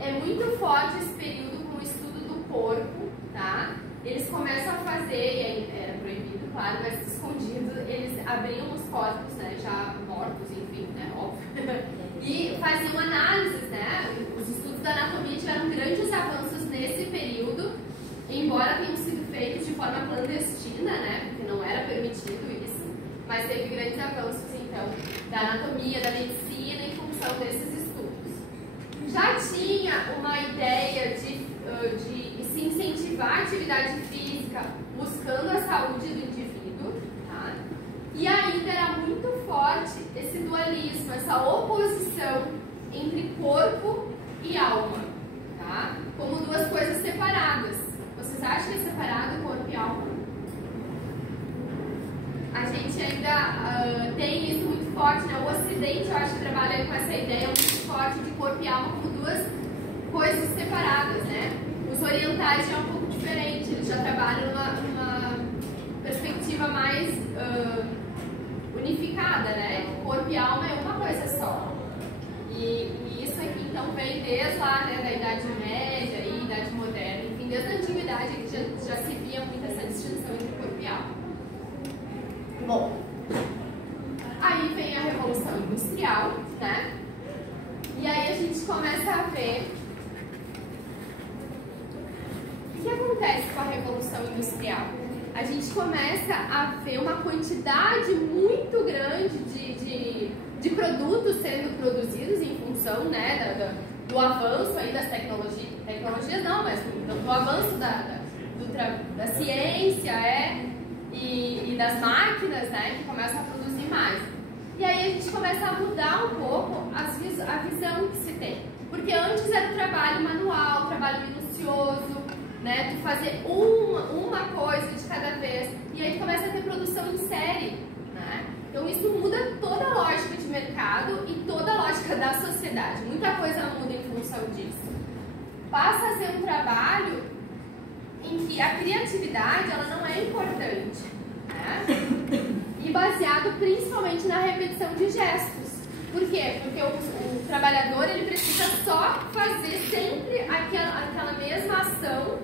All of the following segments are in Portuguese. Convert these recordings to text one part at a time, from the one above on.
É muito forte esse período com o estudo do corpo, tá? Eles começam a fazer, e aí era proibido, claro, mas escondido, eles abriam os corpos, né, já mortos, enfim, né, óbvio, e faziam análises, né? Os estudos da anatomia tiveram grandes avanços nesse período, embora tenham sido feitos de forma clandestina, né, porque não era permitido isso, mas teve grandes avanços, então, da anatomia, da medicina em função desses estudos. Já tinha uma ideia de se incentivar a atividade física buscando a saúde do indivíduo, tá? E ainda era muito forte esse dualismo, essa oposição entre corpo e alma, tá? Como duas coisas separadas. Vocês acham que é separado corpo e alma? A gente ainda tem isso muito forte, né? O Ocidente, eu acho que trabalha com essa ideia muito forte de corpo e alma como duas coisas separadas, né? Os orientais já é um pouco diferente, eles já trabalham numa perspectiva mais unificada, né? Corpo e alma é uma coisa só. E isso aqui então vem desde lá, né, da Idade Média e Idade Moderna, enfim, desde a Antiguidade que já se via muito essa distinção entre corpo e alma. Bom, aí vem a Revolução Industrial, né? E aí a gente começa a ver o que acontece com a Revolução Industrial. A gente começa a ver uma quantidade muito grande de produtos sendo produzidos em função, né, do avanço aí das tecnologias não, mas do avanço da ciência e das máquinas, né, que começam a produzir mais. E aí a gente começa a mudar um pouco a visão que se tem. Porque antes era o trabalho manual, trabalho minucioso, né, tu fazer uma coisa de cada vez. E aí tu começa a ter produção em série, né? Então isso muda toda a lógica de mercado e toda a lógica da sociedade. Muita coisa muda em função disso. Passa a ser um trabalho em que a criatividade ela não é importante, né? E baseado principalmente na repetição de gestos. Por quê? Porque o trabalhador ele precisa só fazer sempre aquela mesma ação,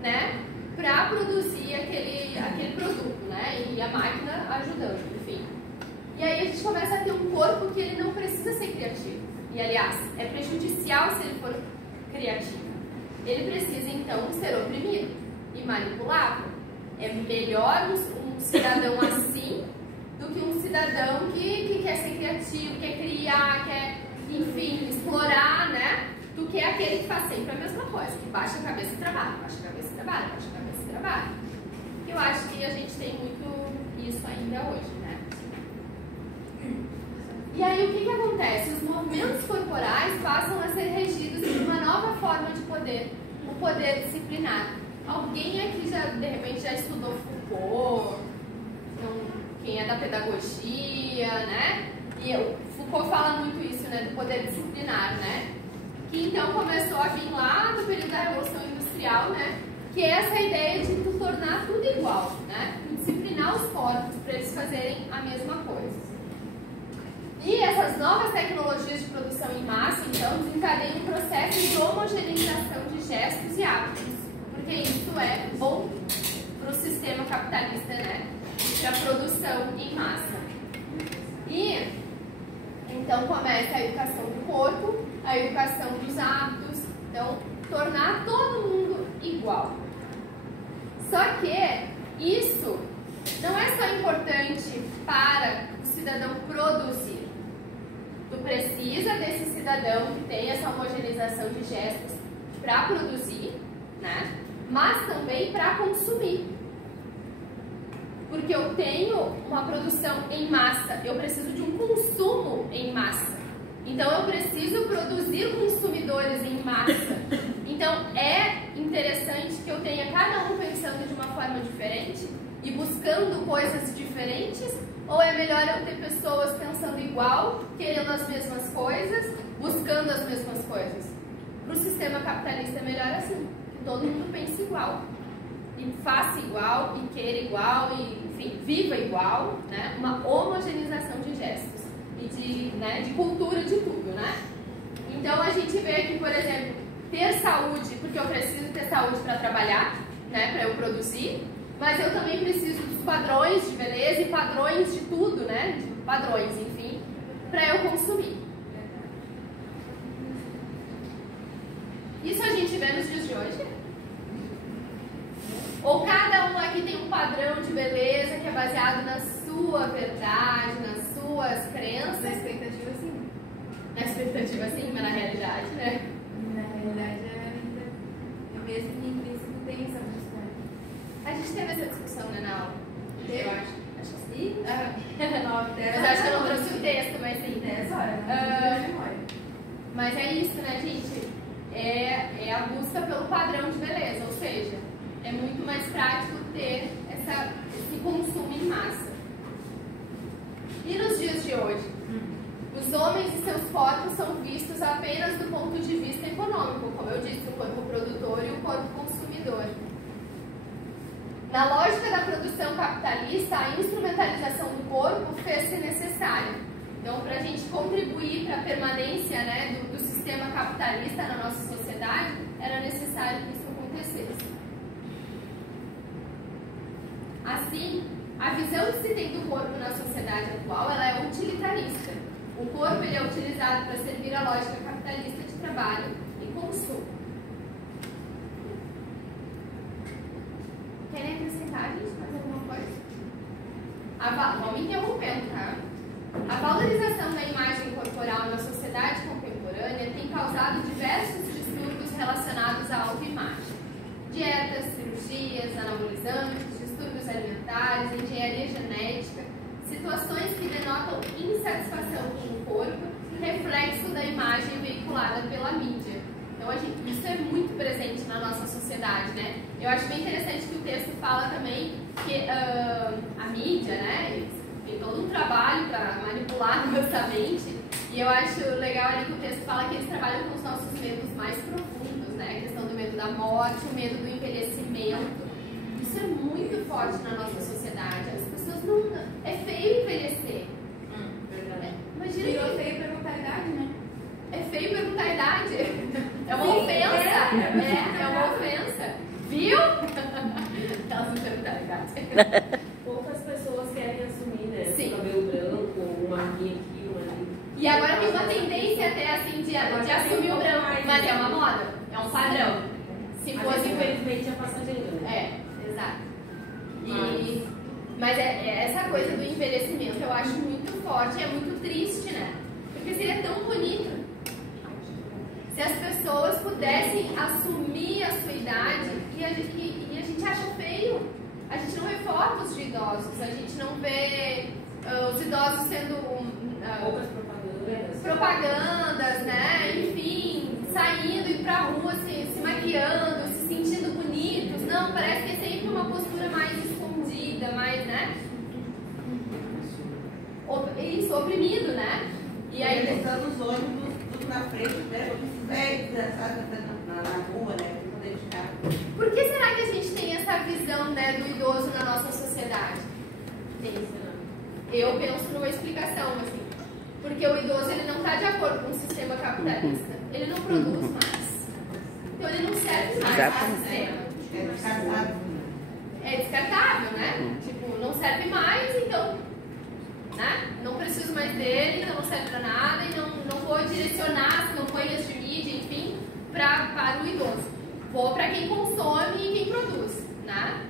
né, para produzir aquele produto, né, e a máquina ajudando, enfim. E aí a gente começa a ter um corpo que ele não precisa ser criativo. E aliás, é prejudicial se ele for criativo. Ele precisa então ser oprimido e manipulável. É melhor um cidadão assim do que um cidadão que quer ser criativo, quer criar, quer, enfim, explorar, né? Do que aquele que faz sempre a mesma coisa, que baixa a cabeça e trabalha, baixa a cabeça e trabalha, baixa a cabeça e trabalha. Eu acho que a gente tem muito isso ainda hoje, né? E aí o que acontece? Os movimentos corporais passam a ser regidos por uma nova forma de poder, o poder disciplinar. Alguém aqui de repente já estudou Foucault? Então, quem é da pedagogia, né? E Foucault fala muito isso, né? Do poder disciplinar, né? Que então começou a vir lá no período da Revolução Industrial, né? Que é essa ideia de tu tornar tudo igual, né? Disciplinar os corpos para eles fazerem a mesma coisa. E essas novas tecnologias de produção em massa, então, desencadeiam um processo de homogeneização de gestos e hábitos, porque isso é bom para o sistema capitalista, né? Para a produção em massa. E então começa a educação do corpo, a educação dos hábitos, então tornar todo mundo igual. Só que isso não é só importante para o cidadão produzir. Tu precisa desse cidadão que tem essa homogeneização de gestos para produzir, né? Mas também para consumir. Porque eu tenho uma produção em massa, eu preciso de um consumo em massa. Então eu preciso produzir consumidores em massa. Então é interessante que eu tenha cada um pensando de uma forma diferente e buscando coisas diferentes, ou é melhor eu ter pessoas pensando igual, querendo as mesmas coisas, buscando as mesmas coisas? Para o sistema capitalista é melhor assim, que todo mundo pense igual, e faça igual, e queira igual, e enfim, viva igual, né? Uma homogeneização de gestos e de cultura de tudo, né? Então a gente vê vê que, por exemplo, ter saúde, porque eu preciso ter saúde para trabalhar, né, para eu produzir, mas eu também preciso dos padrões de beleza e padrões de tudo, né, de padrões, enfim, para eu consumir. Isso a gente vê nos dias de hoje? Ou cada um aqui tem um padrão de beleza que é baseado na sua verdade, nas suas crenças? Na expectativa, sim. Na expectativa, sim, mas na realidade, né? Na realidade, ainda eu mesmo me intrínseco tenho essa busca. A gente teve essa discussão, né, na aula? Teve? Eu acho que sim. Mas acho que eu não trouxe o texto, mas sim. 10 horas. Mas é isso, né, gente? É a busca pelo padrão de beleza, ou seja, é muito mais prático ter esse consumo em massa. E nos dias de hoje? Os homens e seus corpos são vistos apenas do ponto de vista econômico, como eu disse, o corpo produtor e o corpo consumidor. Na lógica da produção capitalista, a instrumentalização do corpo fez-se necessária. Então, para a gente contribuir para a permanência, né, do sistema capitalista na nossa sociedade, era necessário que isso acontecesse. Assim, a visão que se tem do corpo na sociedade atual, ela é utilitarista. O corpo ele é utilizado para servir a lógica capitalista de trabalho e consumo. Querem acrescentar, gente, mais alguma coisa? Vamos interrompendo, tá? A valorização da imagem corporal na sociedade contemporânea tem causado diversos distúrbios relacionados à autoimagem. Dietas, cirurgias, anabolizantes, distúrbios alimentares, engenharia genética, situações que denotam insatisfação com o corpo, reflexo da imagem veiculada pela mídia. Então, isso é muito presente na nossa sociedade, né? Eu acho bem interessante que o texto fala também que a mídia, né, tem todo um trabalho para manipular a nossa mente, e eu acho legal ali que o texto fala que eles trabalham com os nossos medos mais profundos, né? A questão do medo da morte, o medo do envelhecimento. Isso é muito forte na nossa sociedade. As pessoas não... É feio envelhecer. Verdade. Imagina. Virou feio perguntar a idade, né? É feio perguntar a idade. É uma ofensa. É uma ofensa. Viu? Elas não perguntaram a idade. Poucas pessoas querem assumir, né? Sim. Cabelo branco, uma linha aqui, uma linha. E agora tem uma tendência até assim de assumir o branco. Mas é uma moda. É um padrão. Se fosse, infelizmente, é passageiro, né? Exato. Mas essa coisa do envelhecimento eu acho muito forte, é muito triste, né? Porque seria tão bonito se as pessoas pudessem assumir a sua idade e a gente acha feio. A gente não vê fotos de idosos, a gente não vê os idosos sendo Poucas propagandas, né? Enfim, saindo, indo pra rua, se maquiando, se sentindo bonitos. Não, parece que é sempre uma postura mais escondida, mais, né? Isso, oprimido, né? E aí... Estando os ônibus tudo na frente, né? Velho, na rua, né? Por que será que a gente tem essa visão, né, do idoso na nossa sociedade? Eu penso numa explicação, assim. Porque o idoso ele não está de acordo com o sistema capitalista. Ele não produz mais. Então ele não serve mais para o sistema. É descartável. É descartável, né? Tipo, não serve mais, então, né? Não preciso mais dele, então não serve para nada e não vou direcionar as campanhas de mídia, enfim, para o idoso. Vou para quem consome e quem produz, né?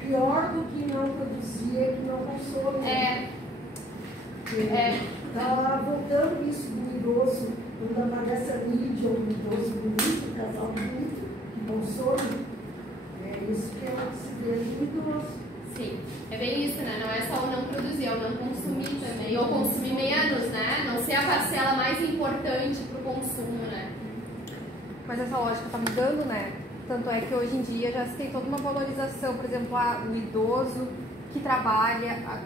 Pior do que não produzir é que não consome. Tá voltando isso do idoso, quando aparece a mídia, um idoso bonito, um casal bonito, que consome. É isso que é o que se vê no idoso. Sim, é bem isso, né? Não é só o não produzir, é o não consumir também. Ou consumir menos, né? Não ser a parcela mais importante para o consumo, né? Mas essa lógica está mudando, né? Tanto é que hoje em dia já se tem toda uma valorização, por exemplo, o idoso que trabalha, a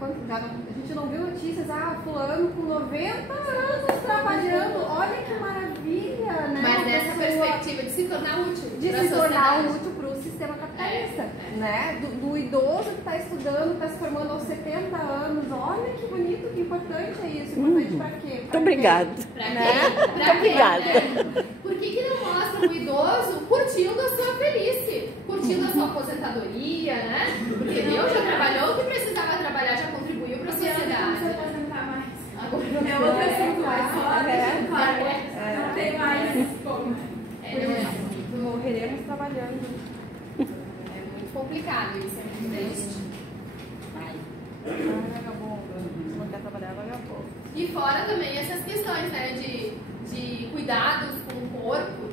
gente não viu notícias, fulano com 90 anos trabalhando, olha que maravilha, né? Mas nessa perspectiva de se tornar útil. De se tornar útil para o sistema. sistema capitalista, né? Do idoso que está estudando, está se formando aos 70 anos. Olha que bonito, que importante é isso. Importante para quê? Muito obrigada. Pra quê? Né? Pra quê, Obrigada. né? Por que não mostra o idoso curtindo a sua velhice? Curtindo a sua aposentadoria, né? Porque Deus já trabalhou, o que precisava trabalhar já contribuiu para a Não se sociedade. aposentar mais. Agora, É outro assunto, mas só É. claro, não tem mais como. Morreremos trabalhando. É muito complicado isso, é muito triste. Vagabundo. Se não quer trabalhar, vagabundo. E fora também essas questões, né, de cuidados com o corpo,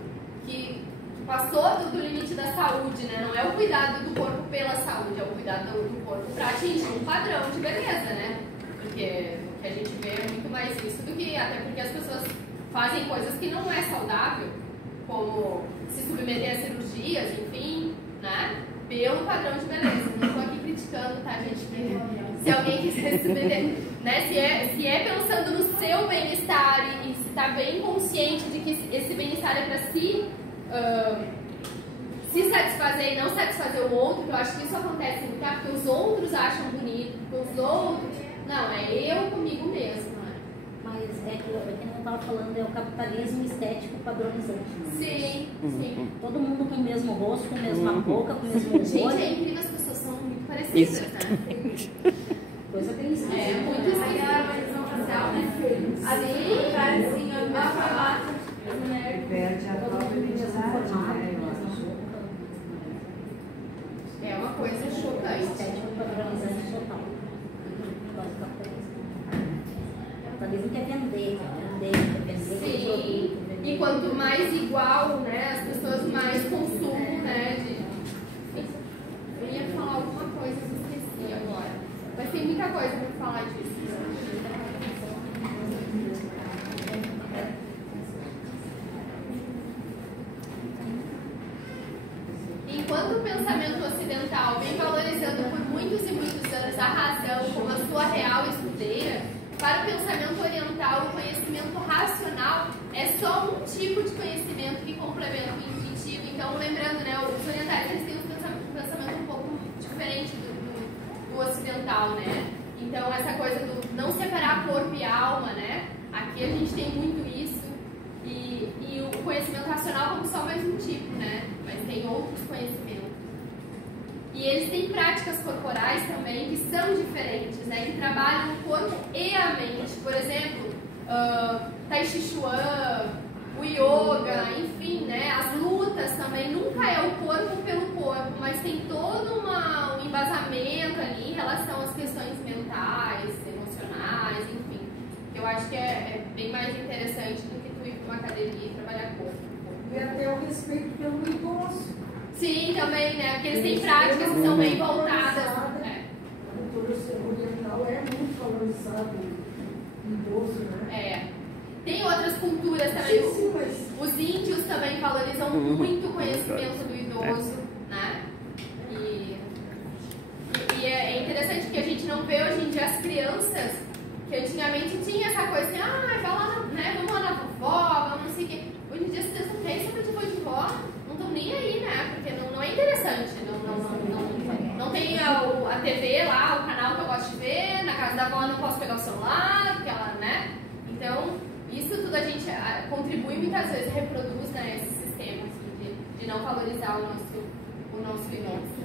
que passou do limite da saúde, né? Não é o cuidado do corpo pela saúde, é o cuidado do corpo para atingir um padrão de beleza, né? Porque o que a gente vê é muito mais isso do que, até porque as pessoas fazem coisas que não é saudável, como se submeter a cirurgias, enfim, né? Pelo padrão de beleza. Não estou aqui criticando, tá, gente? Se alguém quiser se submeter, né? Se é pensando no seu bem-estar e se está bem consciente de que esse bem-estar é para se satisfazer e não satisfazer o outro, que eu acho que isso acontece muito, tá? Porque os outros acham bonito, porque os outros... Não, é eu comigo mesmo, né? Mas é que eu estava falando, é o capitalismo estético padronizante. Né? Sim, sim. Todo mundo com o mesmo rosto, com a mesma boca, com o mesmo Gente, olho. é incrível, as pessoas são muito parecidas, Isso. né? Coisa bem esquisita. É muito Aí a harmonização facial, né? Assim, Assim, ó, na farmácia, mulher. Perde a Todo própria mundo mesmo identidade, formato, né? com a mesma boca. é uma coisa chocante. Estético padronizante total. Quase capitalismo. O capitalismo quer vender, quer vender Sim. produto. E quanto mais igual, né, as pessoas mais consumem, né, Eu ia falar alguma coisa, eu esqueci agora. Mas tem muita coisa pra falar disso. Enquanto o pensamento ocidental vem valorizando por muitos e muitos anos a razão como a sua real escudeira, para o pensamento oriental, o conhecimento racional é só um tipo de conhecimento que complementa o intuitivo. Então, lembrando, né, os orientais eles têm um pensamento um pouco diferente do ocidental, né? Então, essa coisa do não separar corpo e alma, né? Aqui a gente tem muito isso. E o conhecimento racional como só mais um tipo, né? Mas tem outros conhecimentos. E eles têm práticas corporais também que são diferentes, né? Que trabalham o corpo e a mente. Por exemplo, Tai Chi Chuan, o yoga, enfim, né? As lutas também. Nunca é o corpo pelo corpo, mas tem todo um embasamento ali em relação às questões mentais, emocionais, enfim. Que eu acho que é bem mais interessante do que tu ir para uma academia e trabalhar corpo. E até o respeito pelo idoso. Sim, também, né? Porque eles têm práticas que são bem voltadas. Né? A cultura oriental é muito valorizada, o idoso, né? É. Tem outras culturas também. Sim, mas Os índios também valorizam muito o conhecimento do idoso, né? E é interessante porque a gente não vê hoje em dia as crianças, que antigamente tinha essa coisa assim, vai lá, né? Vamos lá na vovó, vamos não sei o quê. Hoje em dia as crianças não pensam que de vó, não estão nem aí, né? Porque não é interessante. Não tem a TV lá, o canal que eu gosto de ver, na casa da avó eu não posso pegar o celular, porque ela, né? Então, isso tudo a gente contribui muitas vezes, reproduz, né, esse sistema assim, de não valorizar o nosso idoso.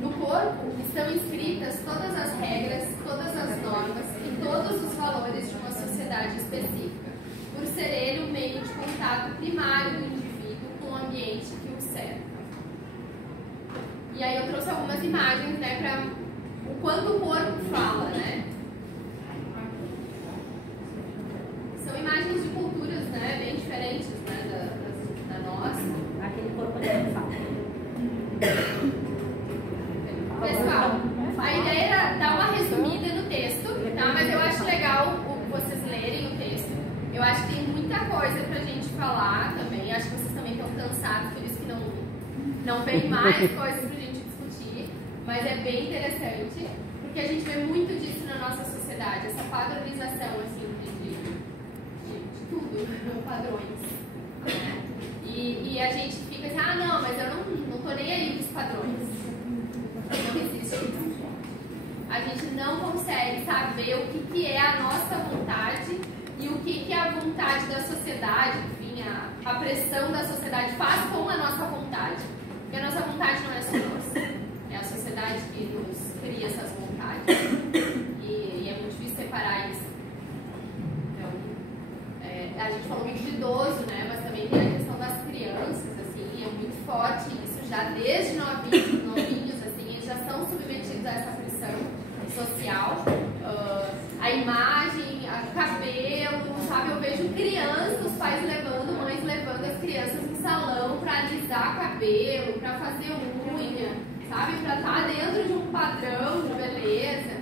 No corpo estão inscritas todas as regras, todas as normas e todos os valores de uma sociedade específica, por ser ele o meio de contato primário do indivíduo com o ambiente que o cerca. E aí eu trouxe algumas imagens, né, para o quanto o corpo fala, né? São imagens de culturas, né, bem diferentes, né, da nossa. Aquele corpo dele fala. Pessoal, a ideia era dar uma resumida no texto, tá? Mas eu acho legal vocês lerem o texto. Eu acho que tem muita coisa pra gente falar também. Acho que vocês também estão cansados, por isso que não vem mais coisas pra gente discutir. Mas é bem interessante, porque a gente vê muito disso na nossa sociedade, essa padronização, assim, de tudo, padrões. Né? E E a gente fica assim, ah não, mas eu não tô nem aí pros padrões. Não existe isso. A gente não consegue saber o que é a nossa vontade e o que é a vontade da sociedade, enfim, a pressão da sociedade faz com a nossa vontade. Porque a nossa vontade não é só nossa, é a sociedade que nos cria essas vontades. E é muito difícil separar isso. Então, a gente falou muito de idoso, né? Mas também tem a questão das crianças, assim, é muito forte isso já desde novinhos, assim, eles já são submetidos a essa pressão social, a imagem, o cabelo, sabe? Eu vejo crianças, os pais levando, mães levando as crianças no salão para alisar cabelo, para fazer unha, sabe? Para estar dentro de um padrão de beleza.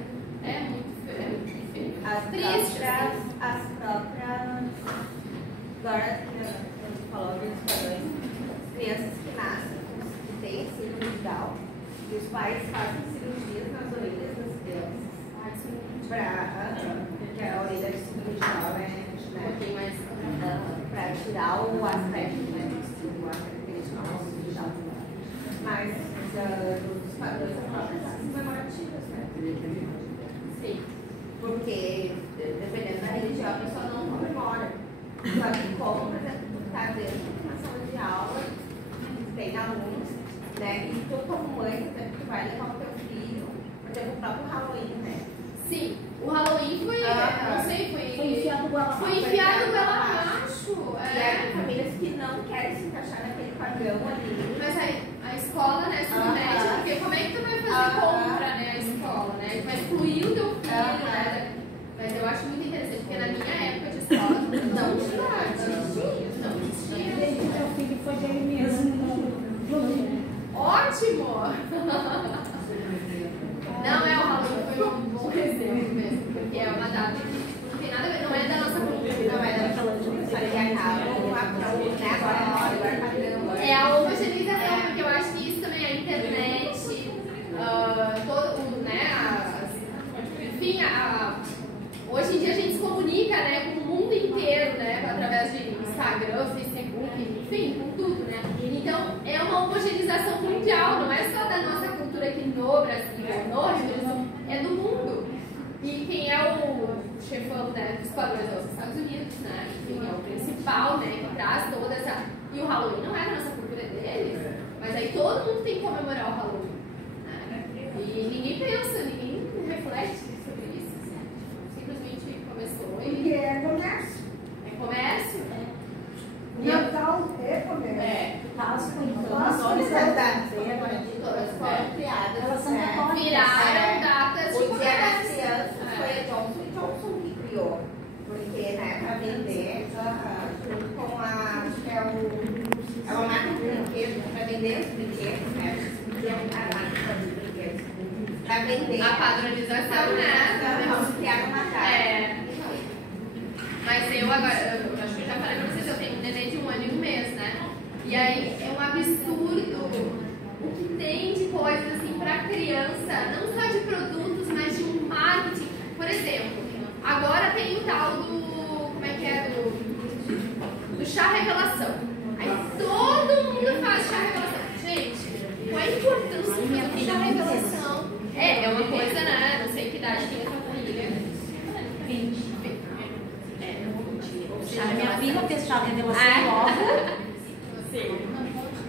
É muito feio. Triste. As próprias. Agora, quando tu falou dos padrões, crianças que nascem, que têm síndrome de Down, e os pais fazem cirurgias nas orelhas das crianças. Porque a orelha de síndrome de Down é para tirar o aspecto, né, do característico visual. Mas dos padrões das próprias comemorativas, né? Sim. Porque, dependendo da religião, a pessoa não comemora. Só que como, por exemplo, tu está dentro de uma sala de aula, tem alunos, né? E tu como mãe, por exemplo, tu vai levar o teu filho, por exemplo, o próprio Halloween, né? Sim, o Halloween foi, não sei, foi enfiado goela abaixo. E aí, famílias que não querem se encaixar naquele padrão ali. Mas a escola, né, se mete, porque como é que tu vai fazer compra, né, a escola, né? Tu vai excluir o teu filho, né? Mas eu acho muito interessante, porque na minha época de escola não tinha. Meu filho foi dele mesmo. Ótimo! Não, o Halloween foi um bom exemplo mesmo, porque é uma data que não tem nada a ver, não é da nossa cultura, não é da nossa cultura. É a homogeneização, porque eu acho que isso também, a internet, enfim, hoje em dia a gente se comunica, né, com o mundo inteiro, né, através de Instagram, Facebook, enfim, com tudo, né. Então, é uma homogeneização mundial, não é só da nossa cultura aqui no Brasil, é do mundo. E quem é o chefão, né, dos padrões é os Estados Unidos, né, enfim, é o principal, né, que traz toda essa... E o Halloween não é da nossa cultura deles, mas aí todo mundo tem que comemorar o Halloween, né? E ninguém pensa, ninguém reflete sobre isso, assim. Simplesmente começou e... Porque é comércio. É comércio? Natal é comércio. É. Páscoa, então. Todas as datas foram criadas. Elas são católicas. Viraram datas de O Dia das comércio. Crianças foi a Johnson & Johnson que criou. Porque, né, para vender, junto com acho que é uma marca de brinquedos, para vender os brinquedos, né? Que é uma marca de brinquedos. Para vender. A padronização, né? Vamos criar uma marca. É. Mas eu agora, eu acho que eu já falei pra vocês, eu tenho um neném de 1 ano e 1 mês, né? E aí é um absurdo o que tem de coisas assim pra criança, não só de produtos, mas de um marketing. Por exemplo, agora tem o tal do, como é que é, do chá revelação. Aí todo mundo faz chá revelação. Gente, qual é a importância do chá revelação? É uma coisa, né? Não sei que idade tem essa família. 20. Minha filha fez chá de revelação logo. Sim.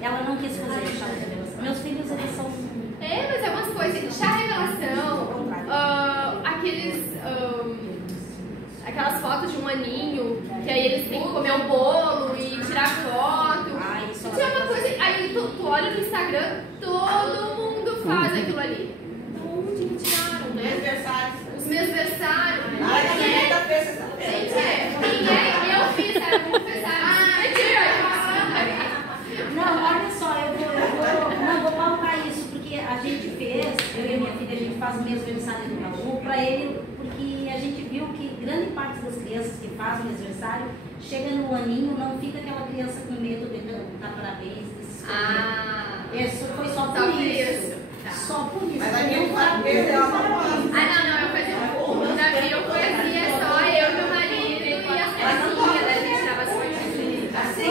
Ela não quis fazer chá de revelação. Meus filhos, eles são... Mas é umas coisas, chá revelação, aquelas fotos de um aninho, que aí eles têm que comer um bolo e tirar foto. Isso é uma coisa, aí tu olha no Instagram, todo mundo faz aquilo ali. De onde que tiraram, né? Os meus versários. Gente, eu fiz, era confessar. Não, olha só, eu vou pautar isso, porque a gente fez, eu e a minha filha, a gente faz o mesmo aniversário do Raul para ele, porque a gente viu que grande parte das crianças que fazem o aniversário, chega no aninho, não fica aquela criança com medo de cantar parabéns. Isso foi só por isso. Tá. Só por isso. Mas a minha perdeu a mão. Não, eu fazia o Davi, eu fazia só eu, meu marido e as pecinhas, né? A gente dava as coisinhas. Assim,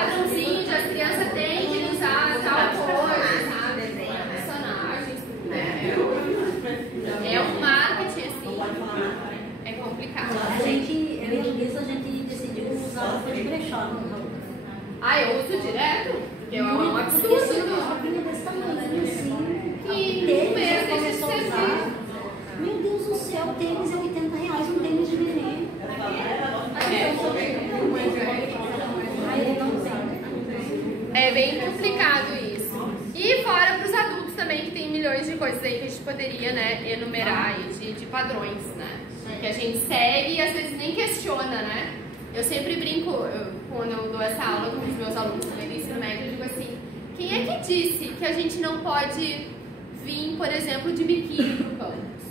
padrãozinho de as crianças têm que usar tal coisa, sabe? Personagens, né? É um marketing assim, é complicado. A gente, eu e a Luísa, a gente decidiu usar roupa de brechó no jogo. Ah, eu uso direto? Porque é um absurdo. Porque assim, uma roupinha desse tamanho, assim, Que tênis, mesmo você começou a de usar. Meu Deus do céu, tênis é R$80, um tênis de neném. Aí ele não tem. É bem complicado isso. E fora para os adultos também, que tem milhões de coisas aí que a gente poderia, né, enumerar aí de padrões, né? Que a gente segue e às vezes nem questiona, né? Eu sempre brinco, quando eu dou essa aula com os meus alunos também do ensino médio, eu digo assim, quem é que disse que a gente não pode vir, por exemplo, de biquíni pro campus?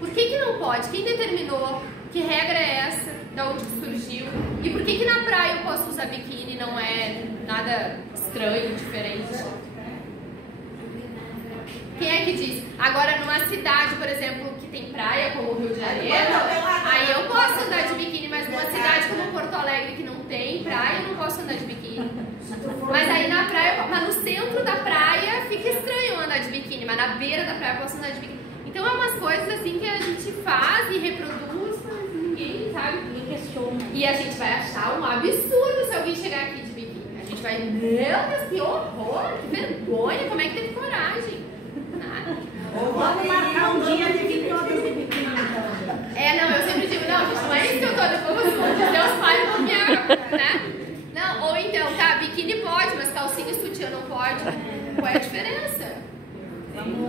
Por que não pode? Quem determinou? Que regra é essa? Da onde surgiu? E por que na praia eu posso usar biquíni e não é nada estranho, diferente? Quem é que diz? Agora, numa cidade, por exemplo, que tem praia, como o Rio de Janeiro, aí eu posso andar de biquíni, mas numa cidade como Porto Alegre, que não tem praia, eu não posso andar de biquíni. Mas aí na praia, mas no centro da praia fica estranho andar de biquíni, mas na beira da praia eu posso andar de biquíni. Então é umas coisas assim que a gente faz e reproduz, mas ninguém sabe. Ninguém questiona. E a gente vai achar um absurdo se alguém chegar aqui de biquíni. A gente vai, meu Deus, que horror, que vergonha, como é que teve coragem? Nada. Vamos marcar um dia de vir todas de biquíni, então. Não, eu sempre digo, não, gente, não é isso que eu tô, depois vão dizer os pais vão me, né? Não, ou então, tá, biquíni pode, mas calcinha e sutiã não pode. Qual é a diferença?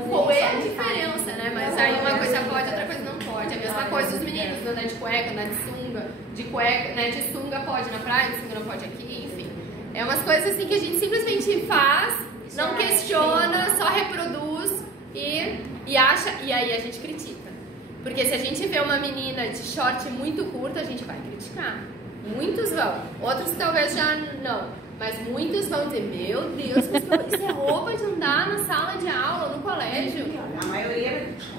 Qual é a diferença, né? Mas aí uma coisa pode, outra coisa não pode. A mesma coisa os meninos, andar de cueca, andar de sunga. De cueca, né? De sunga pode na praia, de sunga não pode aqui, enfim. É umas coisas assim que a gente simplesmente faz, não questiona, só reproduz e acha, e aí a gente critica. Porque se a gente vê uma menina de short muito curto, a gente vai criticar. Muitos vão, outros talvez já não. Mas muitos vão dizer, meu Deus, isso é roupa de andar na sala de aula, no colégio.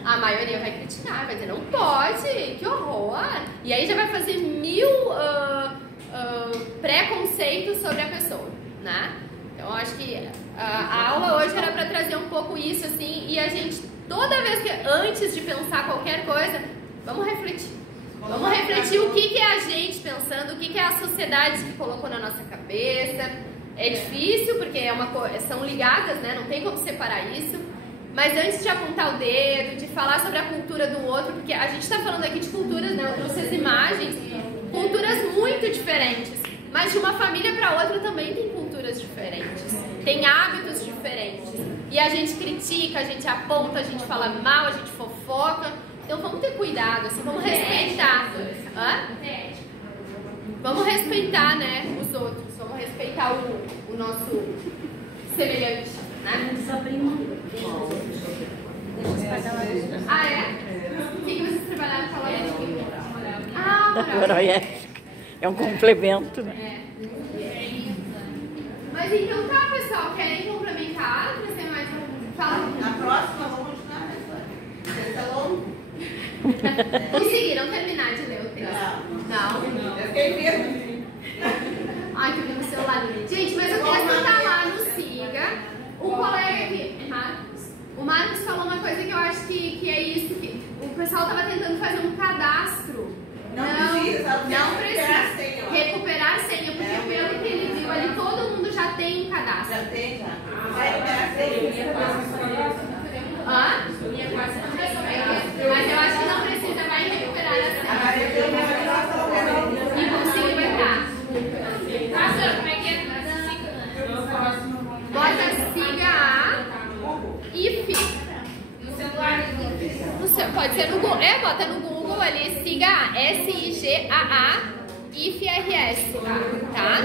A maioria vai criticar, vai dizer, não pode, que horror. E aí já vai fazer 1000 preconceitos sobre a pessoa, né? Então, eu acho que a aula hoje era para trazer um pouco isso, assim, e a gente, toda vez que, antes de pensar qualquer coisa, vamos refletir. Vamos refletir o que é a gente pensando, o que é a sociedade que colocou na nossa cabeça. É difícil, porque são ligadas, né? Não tem como separar isso. Mas antes de apontar o dedo, de falar sobre a cultura do outro, porque a gente está falando aqui de culturas, né? Eu trouxe as imagens, culturas muito diferentes. Mas de uma família para outra também tem culturas diferentes, tem hábitos diferentes. E a gente critica, a gente aponta, a gente fala mal, a gente fofoca. Então vamos ter cuidado, assim, vamos respeitar. Vamos respeitar, né, os outros, vamos respeitar o nosso semelhante, né? Ah, é? O que vocês trabalharam com a moral? É um complemento, né? Mas então tá, pessoal, querem complementar? Pra ser mais fala. Na próxima vamos continuar a história. Está longo? Conseguiram terminar de ler o texto? Não. Eu fiquei vendo. Ai, que eu vi no celular. Gente, mas o texto tá lá no Siga. O colega aqui, o Marcos falou uma coisa que eu acho que é isso. Que o pessoal tava tentando fazer um cadastro. Não precisa. Recuperar a senha, porque pelo que ele viu ali, todo mundo já tem um cadastro. Já tem, já. Vai recuperar a senha. Mas eu acho que não precisa, vai recuperar a senha. E conseguiu entrar. Como é que é? Bota Siga A IF. No celular. Pode ser no Google. Bota no Google ali, Siga A. SIGAA IFRS. Tá?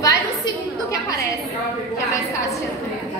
Vai no segundo que aparece, que é mais fácil de entender.